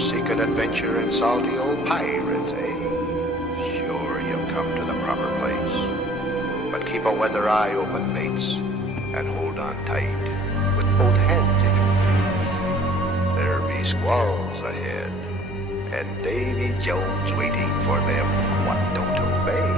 seeking adventure and salty old pirates, eh? Sure, you've come to the proper place. But keep a weather eye open, mates, and hold on tight, with both hands if you please. There be squalls ahead, and Davy Jones waiting for them what don't obey.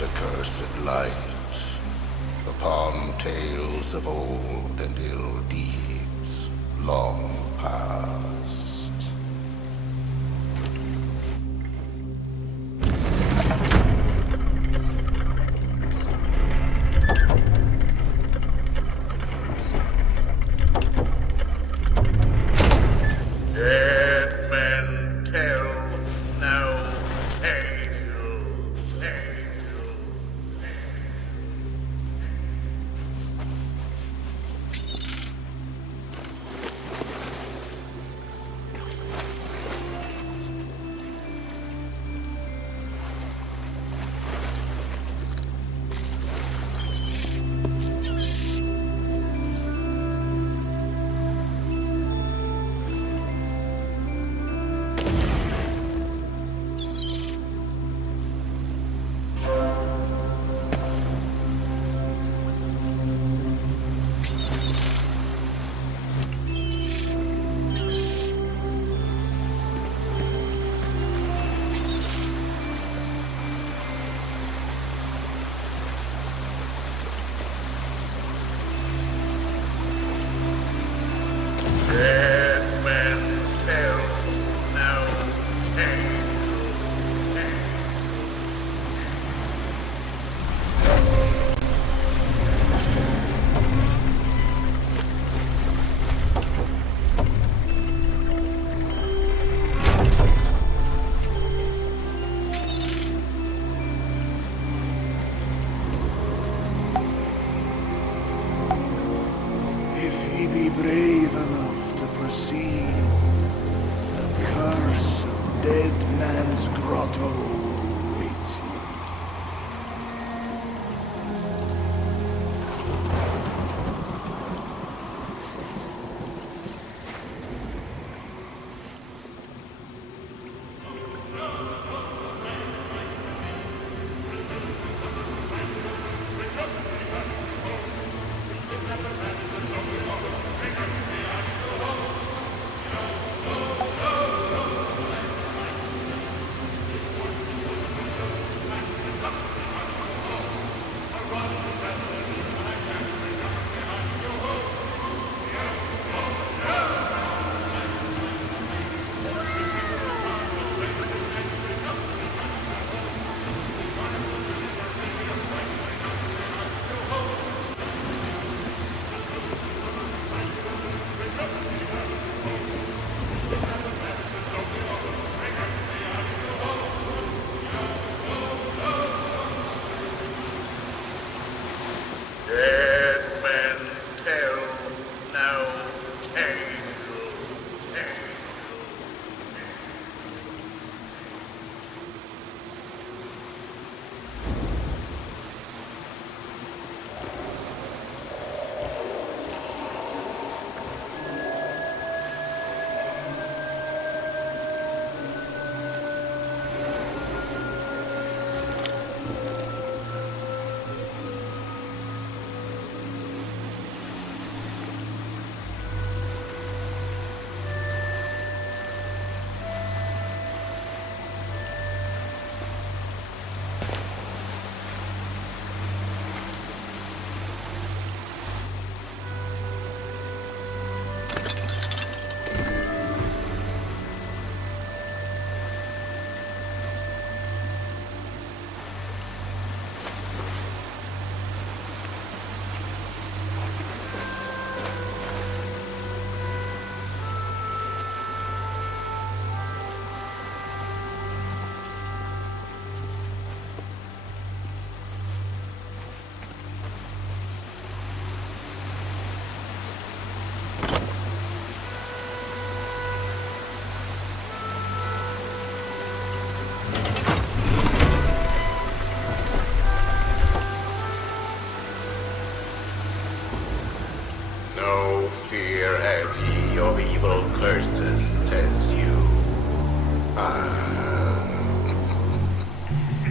Accursed light upon tales of old and ill deeds long past. Dead men tell no tale. Brave enough to proceed, the curse of Dead Man's Grotto awaits you.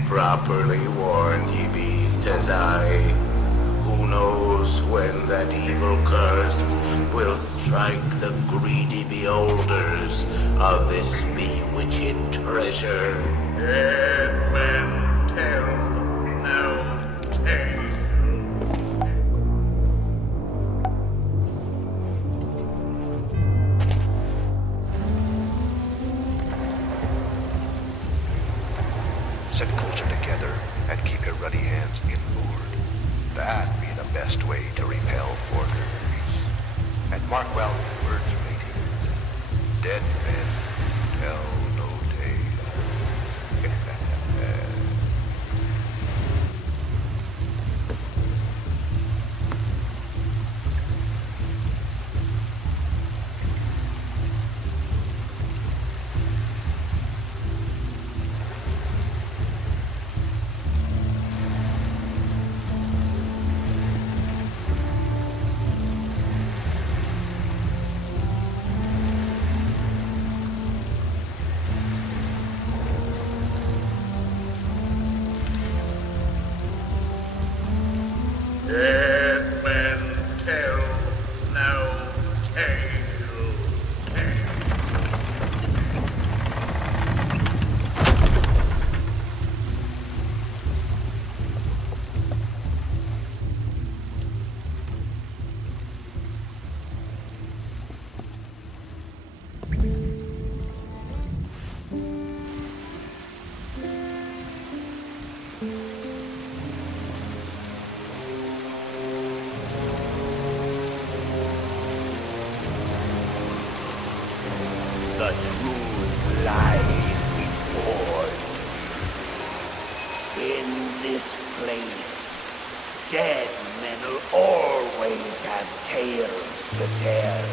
Properly warned ye be, says I. Who knows when that evil curse will strike the greedy beholders of this bewitched treasure. Dead men tell no tale. Sit closer together and keep your ruddy hands inboard. That be the best way to repel porters. And mark well your words, mateys. Dead men tell no tale. Dead men tell no tale. The truth lies before you. In this place, dead men will always have tales to tell.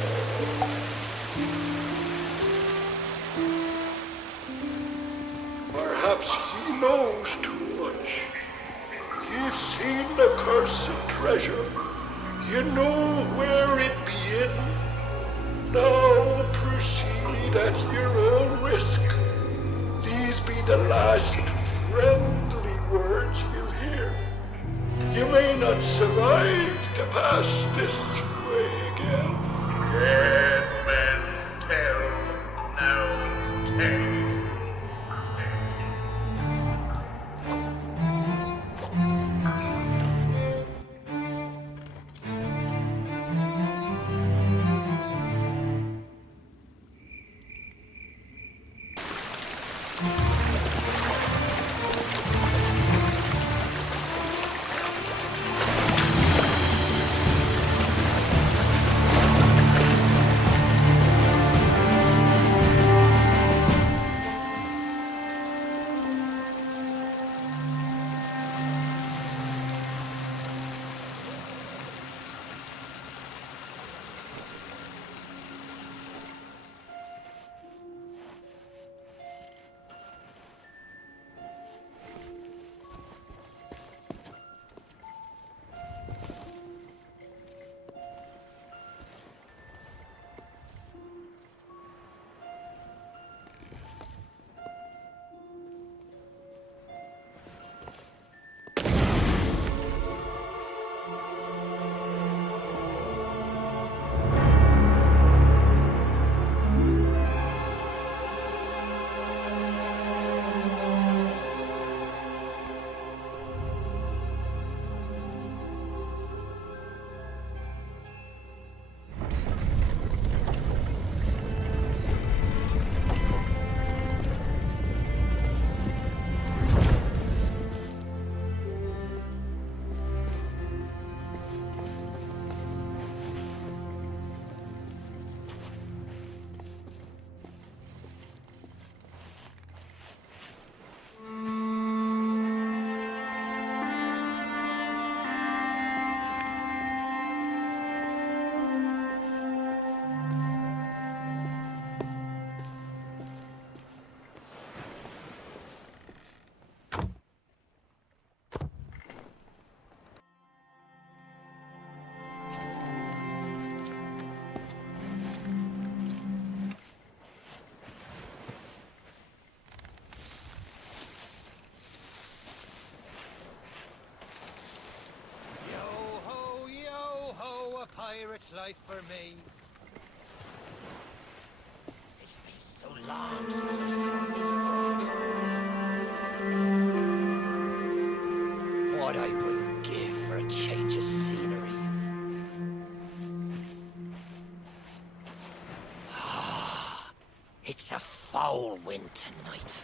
Perhaps he knows too much. He's seen the cursed treasure. You know where it be hidden. Now proceed at your own risk. These be the last friendly words you'll hear. You may not survive to pass this way again. Dead men tell no tale. That's life for me. It's been so long since I saw you. What I wouldn't give for a change of scenery. It's a foul wind tonight.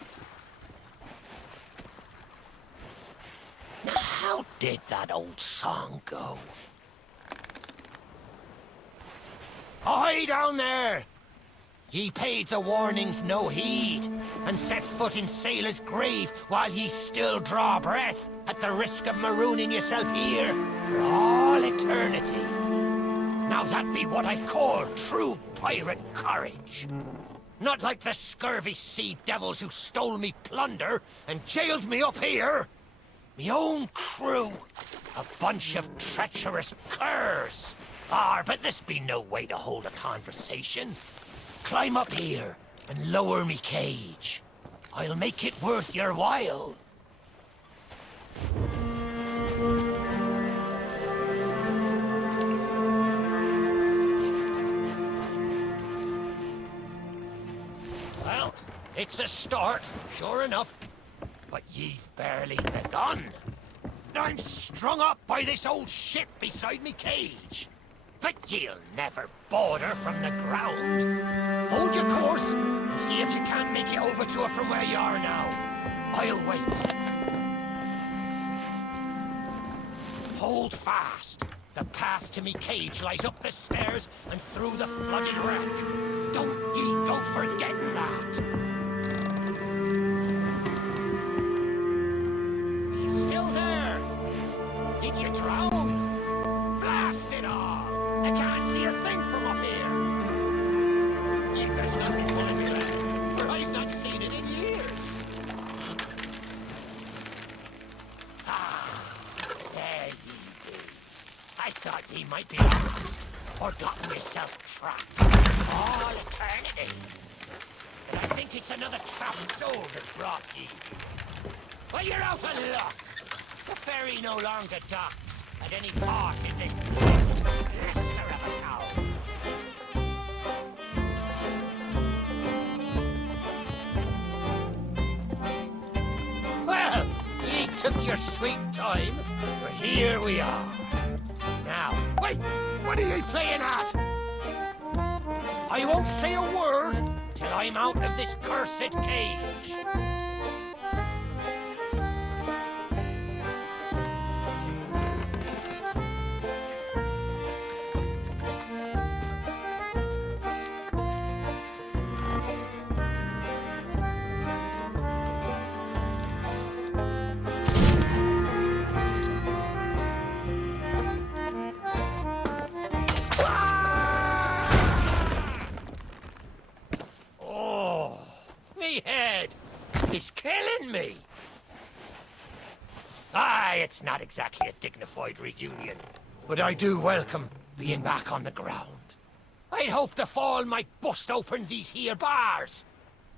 Now, how did that old song go? Ahoy down there! Ye paid the warnings no heed, and set foot in sailor's grave while ye still draw breath, at the risk of marooning yourself here for all eternity. Now that be what I call true pirate courage. Not like the scurvy sea devils who stole me plunder and jailed me up here. Me own crew, a bunch of treacherous curs. But this be no way to hold a conversation. Climb up here and lower me cage. I'll make it worth your while. Well, it's a start, sure enough. But ye've barely begun. I'm strung up by this old ship beside me cage. But ye'll never board her from the ground. Hold your course and see if you can't make it over to her from where you are now. I'll wait. Hold fast. The path to me cage lies up the stairs and through the flooded wreck. Don't ye go forgetting that. You still there? Did you drown? Blast it all! I can't see a thing from up here. Ye best not be pulling me leg, for I've not seen it in years. There ye be. I thought ye might be lost, or gotten yourself trapped. All eternity. But I think it's another trapped soul that brought ye. Well, you're out of luck. The ferry no longer docks at any part in this blister of a town. Well, ye took your sweet time, but here we are. Now, wait, what are you playing at? I won't say a word till I'm out of this cursed cage. He's killing me! It's not exactly a dignified reunion, but I do welcome being back on the ground. I'd hoped the fall might bust open these here bars,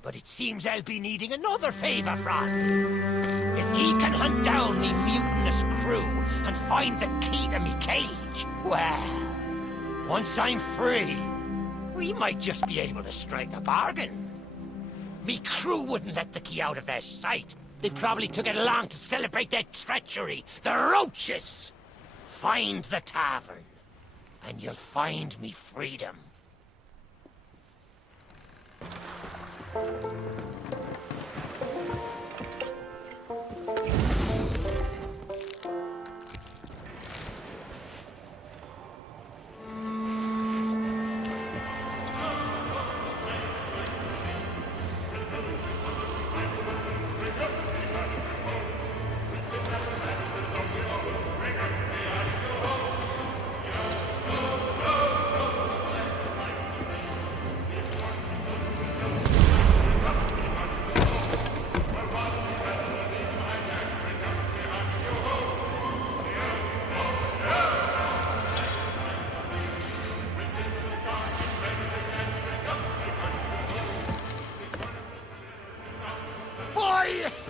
but it seems I'll be needing another favour from. If ye can hunt down me mutinous crew and find the key to me cage, well, once I'm free, we might just be able to strike a bargain. Me crew wouldn't let the key out of their sight. They probably took it along to celebrate their treachery. The roaches! Find the tavern, and you'll find me freedom.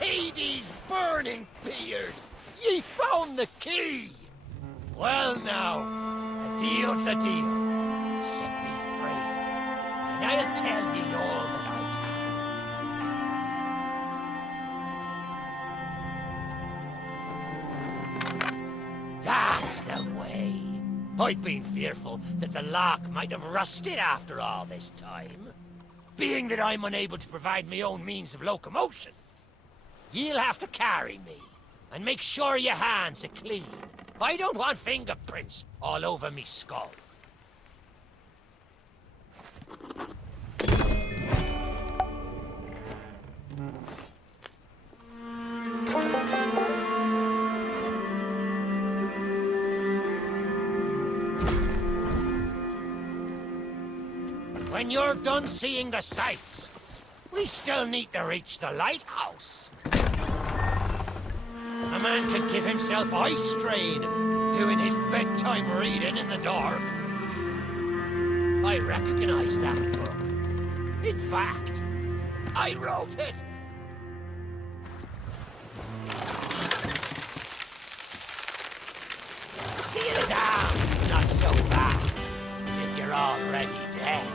Hades' burning beard! Ye found the key! Well now, a deal's a deal. Set me free, and I'll tell ye all that I can. That's the way. I'd been fearful that the lock might have rusted after all this time. Being that I'm unable to provide my own means of locomotion, you'll have to carry me, and make sure your hands are clean. I don't want fingerprints all over me skull. When you're done seeing the sights, we still need to reach the Lighthouse. A man can give himself eye strain doing his bedtime reading in the dark. I recognize that book. In fact, I wrote it. See it down, it's not so bad if you're already dead.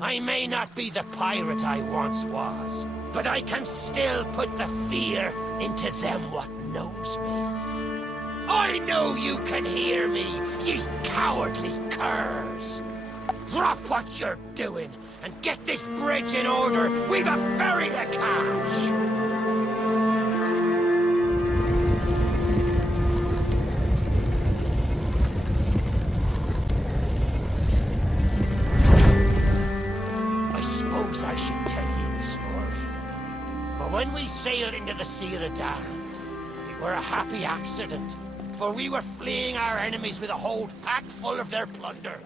I may not be the pirate I once was, but I can still put the fear into them what knows me. I know you can hear me, ye cowardly curs. Drop what you're doing and get this bridge in order. We've a ferry to catch. I should tell you the story. But when we sailed into the Sea of the Damned, it were a happy accident, for we were fleeing our enemies with a hold packed full of their plunder.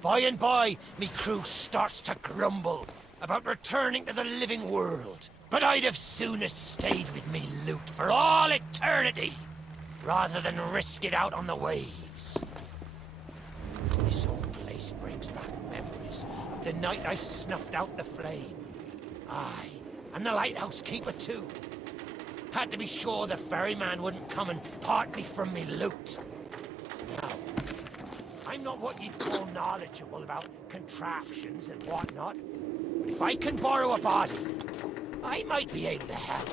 By and by, me crew starts to grumble about returning to the living world. But I'd have soonest stayed with me loot for all eternity, rather than risk it out on the waves. This old place brings back memories of the night I snuffed out the flame. Aye, and the lighthouse keeper too. Had to be sure the ferryman wouldn't come and part me from me loot. Now, I'm not what you'd call knowledgeable about contraptions and whatnot, but if I can borrow a body, I might be able to help.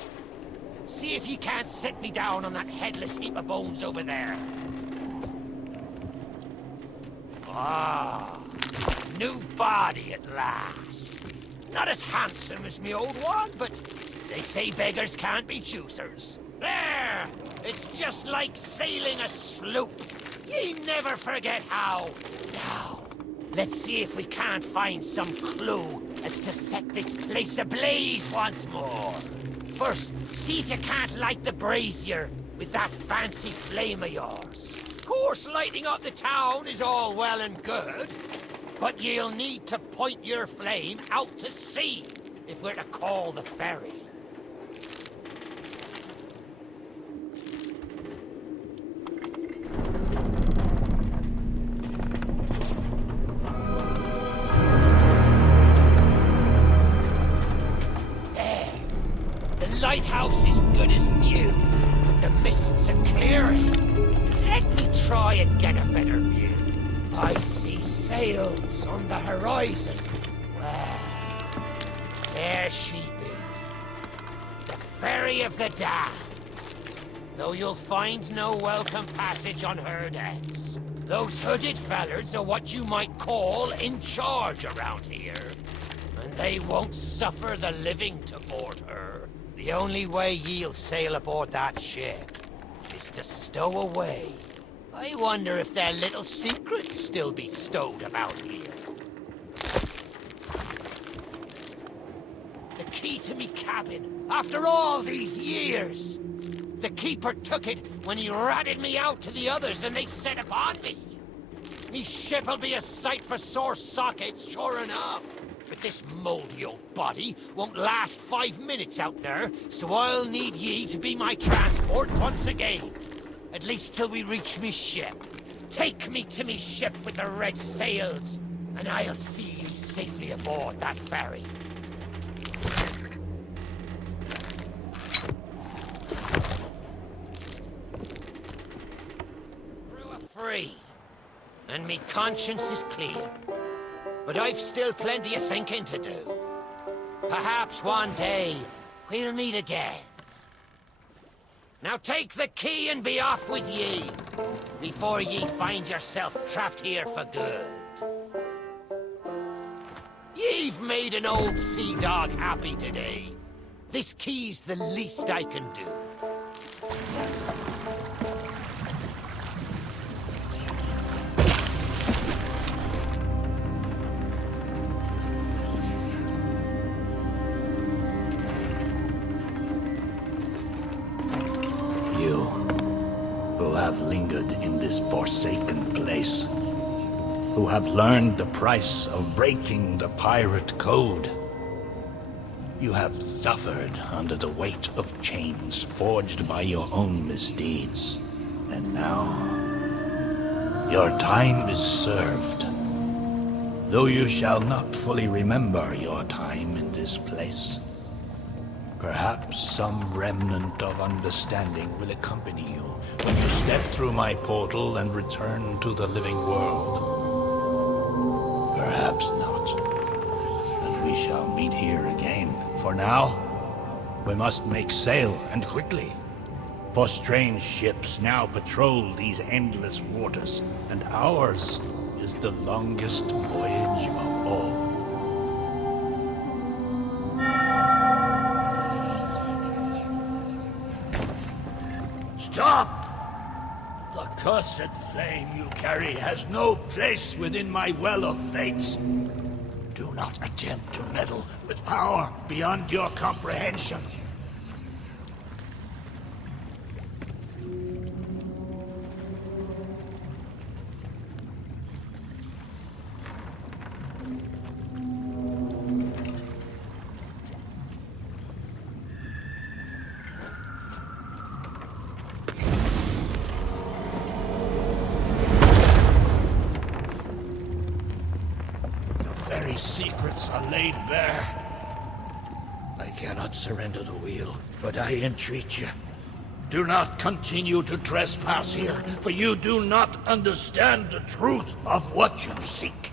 See if you can't set me down on that headless heap of bones over there. Ah, new body at last. Not as handsome as me old one, but they say beggars can't be choosers. There! It's just like sailing a sloop. Ye never forget how. Now, let's see if we can't find some clue as to set this place ablaze once more. First, see if you can't light the brazier with that fancy flame of yours. Of course, lighting up the town is all well and good, but you'll need to point your flame out to sea if we're to call the ferry. There. The lighthouse is good as new, but the mists are clearing. Let me try and get a better view. I see sails on the horizon. Well, there she be. The Ferry of the Damned. Though you'll find no welcome passage on her decks. Those hooded fellers are what you might call in charge around here. And they won't suffer the living to board her. The only way ye'll sail aboard that ship is to stow away. I wonder if their little secrets still be stowed about here. The key to me cabin, after all these years. The keeper took it when he ratted me out to the others and they set upon me. Me ship'll be a sight for sore sockets, sure enough. But this moldy old body won't last 5 minutes out there, so I'll need ye to be my transport once again. At least till we reach me ship. Take me to me ship with the red sails, and I'll see ye safely aboard that ferry. and me conscience is clear. But I've still plenty of thinking to do. Perhaps one day we'll meet again. Now take the key and be off with ye, before ye find yourself trapped here for good. Ye've made an old sea dog happy today. This key's the least I can do. You, who have lingered in this forsaken place, who have learned the price of breaking the pirate code. You have suffered under the weight of chains forged by your own misdeeds. And now, your time is served. Though you shall not fully remember your time in this place, perhaps some remnant of understanding will accompany you when you step through my portal and return to the living world. Perhaps not. And we shall meet here again. For now, we must make sail, and quickly. For strange ships now patrol these endless waters, and ours is the longest voyage of all. Stop! The cursed flame you carry has no place within my well of fates. Do not attempt to meddle with power beyond your comprehension. Secrets are laid bare. I cannot surrender the wheel, but I entreat you. Do not continue to trespass here, for you do not understand the truth of what you seek.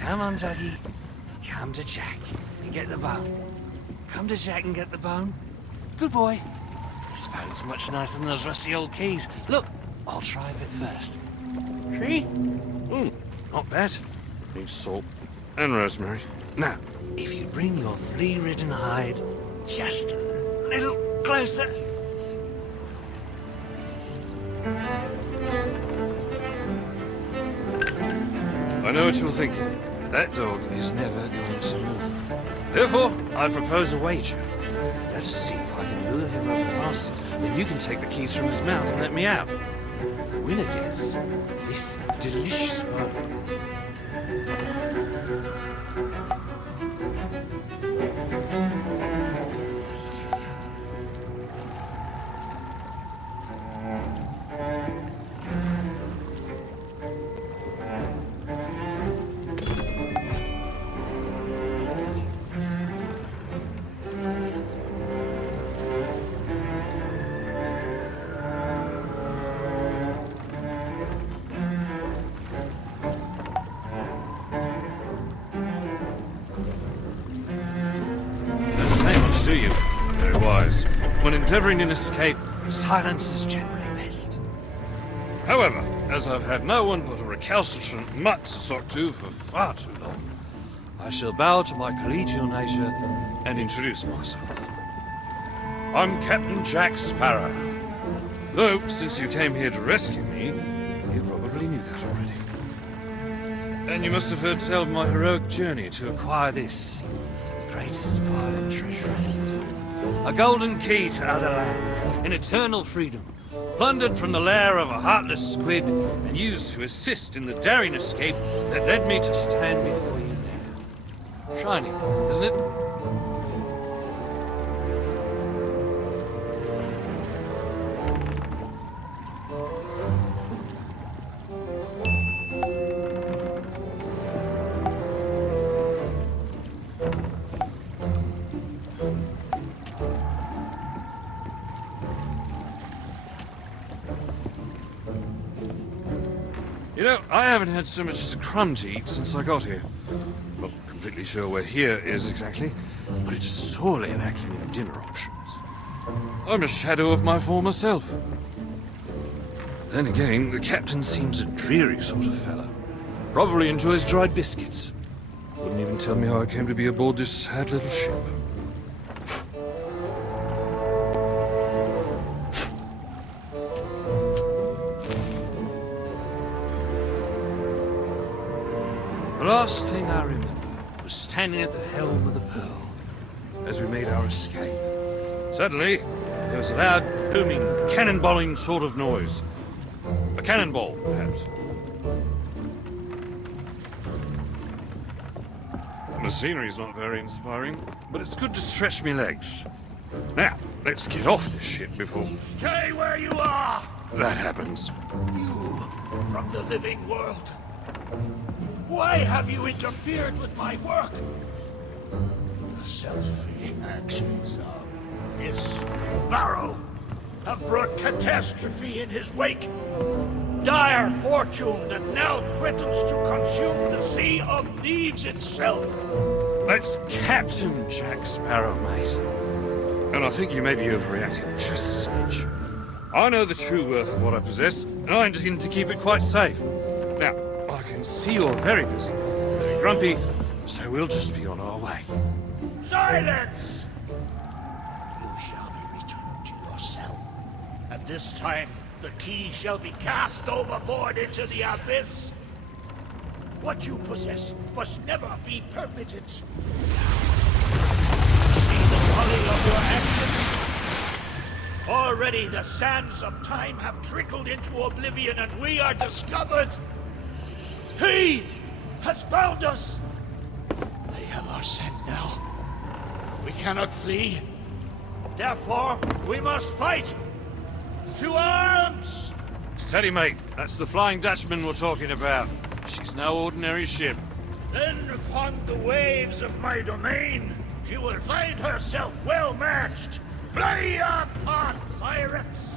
Come on, Dougie. Come to Jack and get the bone. Come to Jack and get the bone. Good boy. This bone's much nicer than those rusty old keys. Look, I'll try a bit first. See? Not bad. Needs salt and rosemary. Now, if you bring your flea-ridden hide just a little closer. I know what you're thinking. That dog is never going to move. Therefore, I propose a wager. Let's see if I can lure him over faster. Then you can take the keys from his mouth and let me out. The winner gets this delicious bone. Do you? Very wise. When endeavoring an escape, silence is generally best. However, as I've had no one but a recalcitrant mutt to talk to for far too long, I shall bow to my collegial nature and introduce myself. I'm Captain Jack Sparrow. Though, since you came here to rescue me, you probably knew that already. And you must have heard tell of my heroic journey to acquire this greatest pirate treasure. A golden key to other lands, in eternal freedom, plundered from the lair of a heartless squid, and used to assist in the daring escape that led me to stand before you now. Shiny, isn't it? You know, I haven't had so much as a crumb to eat since I got here. Not completely sure where here is exactly, but it's sorely lacking in dinner options. I'm a shadow of my former self. Then again, the captain seems a dreary sort of fellow. Probably enjoys dried biscuits. Wouldn't even tell me how I came to be aboard this sad little ship. The last thing I remember was standing at the helm of the Pearl as we made our escape. Suddenly, there was a loud, booming, cannonballing sort of noise. A cannonball, perhaps. The scenery's not very inspiring, but it's good to stretch me legs. Now, let's get off this ship before Stay where you are! that happens. You, from the living world. Why have you interfered with my work? The selfish actions of this Sparrow have brought catastrophe in his wake. Dire fortune that now threatens to consume the Sea of Thieves itself. That's Captain Jack Sparrow, mate. And I think you may be overreacting just a smidge. I know the true worth of what I possess, and I intend to keep it quite safe. Now, I can see you're very busy, very grumpy, so we'll just be on our way. Silence! You shall be returned to your cell. At this time, the key shall be cast overboard into the abyss. What you possess must never be permitted. See the folly of your actions? Already the sands of time have trickled into oblivion and we are discovered. He has found us. They have our scent now. We cannot flee. Therefore, we must fight. To arms! Steady, mate. That's the Flying Dutchman we're talking about. She's no ordinary ship. Then upon the waves of my domain, she will find herself well matched. Play upon pirates!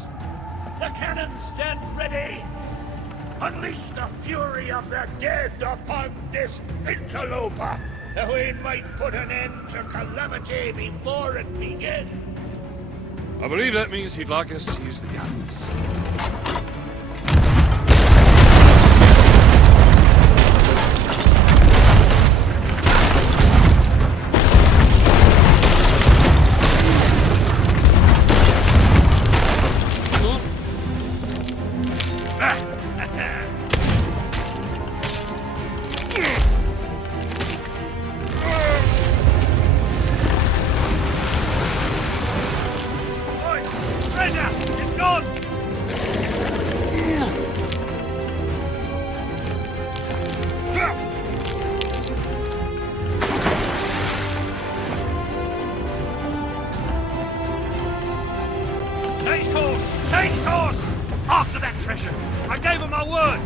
The cannons stand ready. Unleash the fury of the dead upon this interloper, that we might put an end to calamity before it begins. I believe that means he'd like us to use the guns. Change course! After that treasure! I gave him my word!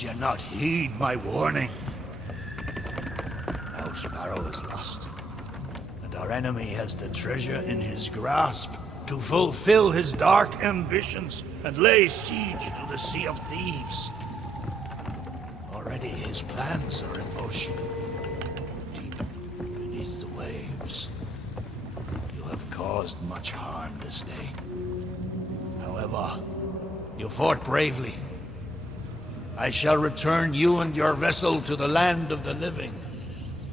Did you not heed my warning? Now Sparrow is lost, and our enemy has the treasure in his grasp to fulfill his dark ambitions and lay siege to the Sea of Thieves. Already his plans are in motion, deep beneath the waves. You have caused much harm this day. However, you fought bravely. I shall return you and your vessel to the land of the living,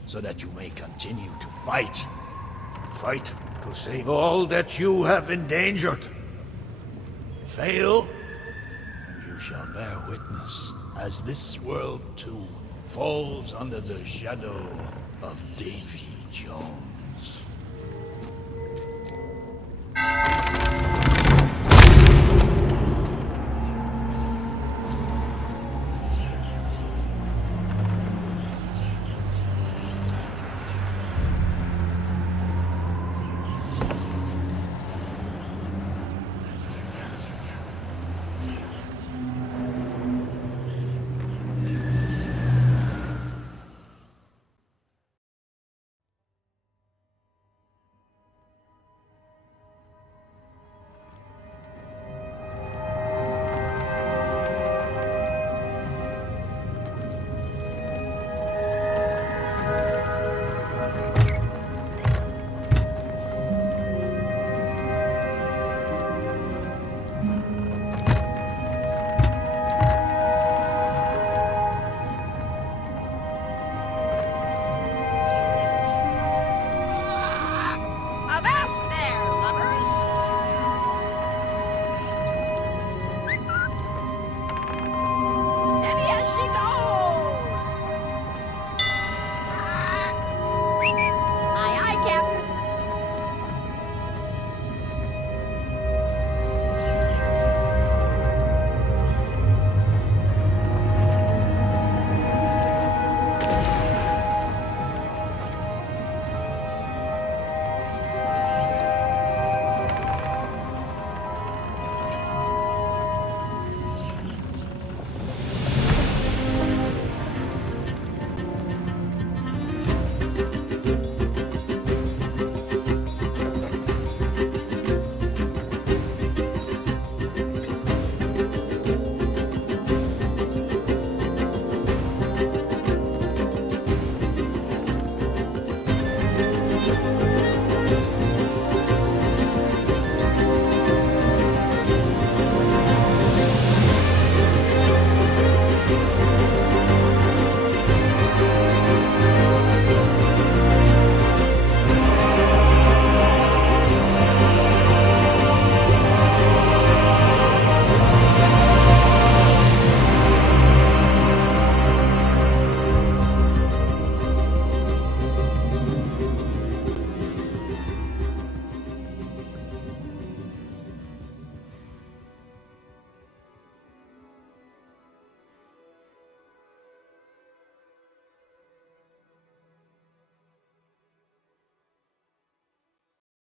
so that you may continue to fight. Fight to save all that you have endangered. Fail, and you shall bear witness as this world too falls under the shadow of Davy Jones.